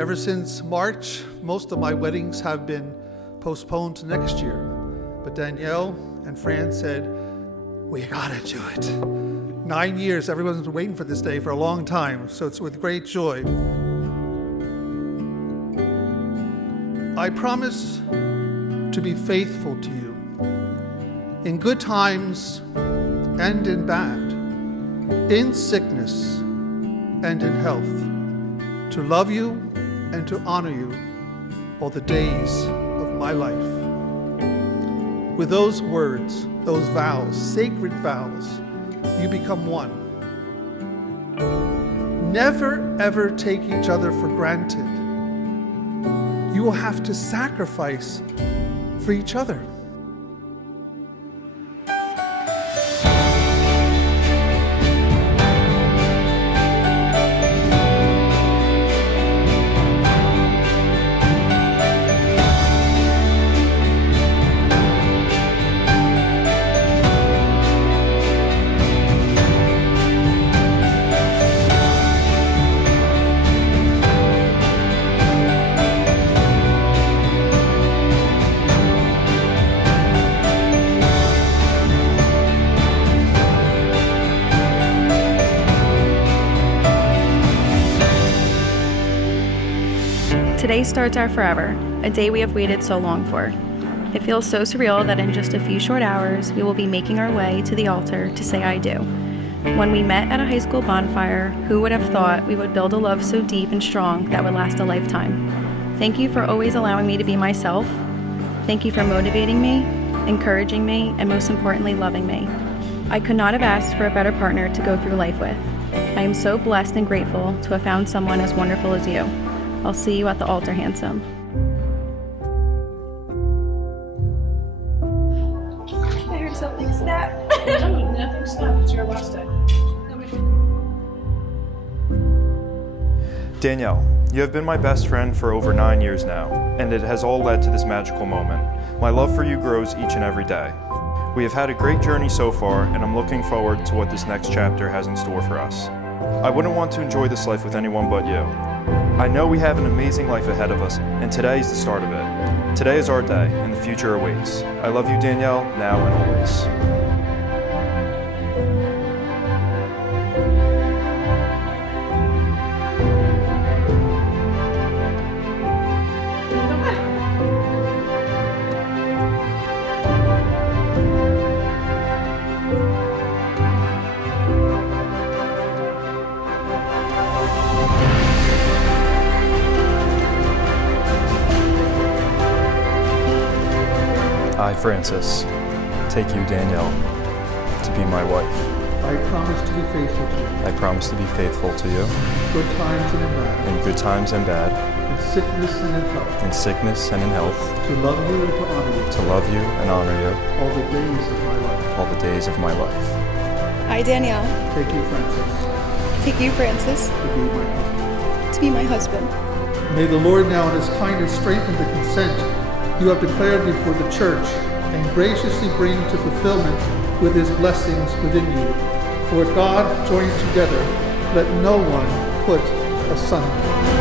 Ever since March, most of my weddings have been postponed to next year. But Danielle and Fran said, we gotta do it. 9 years, everyone's been waiting for this day for a long time, so it's with great joy. I promise to be faithful to you in good times and in bad, in sickness and in health, to love you and to honor you all the days of my life. With those words, those vows, sacred vows, you become one. Never ever take each other for granted. You will have to sacrifice for each other. Today starts our forever, a day we have waited so long for. It feels so surreal that in just a few short hours, we will be making our way to the altar to say I do. When we met at a high school bonfire, who would have thought we would build a love so deep and strong that would last a lifetime? Thank you for always allowing me to be myself. Thank you for motivating me, encouraging me, and most importantly, loving me. I could not have asked for a better partner to go through life with. I am so blessed and grateful to have found someone as wonderful as you. I'll see you at the altar, handsome. I heard something snap. No, nothing snapped. It's your last day. Danielle, you have been my best friend for over 9 years now, and it has all led to this magical moment. My love for you grows each and every day. We have had a great journey so far, and I'm looking forward to what this next chapter has in store for us. I wouldn't want to enjoy this life with anyone but you. I know we have an amazing life ahead of us, and today is the start of it. Today is our day, and the future awaits. I love you, Danielle, now and always. I, Francis, take you, Danielle, to be my wife. I promise to be faithful to you. I promise to be faithful to you Good times and in bad, in good times and bad, in sickness and in health, in sickness and in health, to love you and to honor you to love you and honor you all the days of my life. all the days of my life. I, Danielle, Take you, Francis, take you, Francis, to be my husband. to be my husband. May the Lord now in his kindness strengthen the consent you have declared before the church and graciously bring to fulfillment with his blessings within you. For what God joins together, let no one put asunder.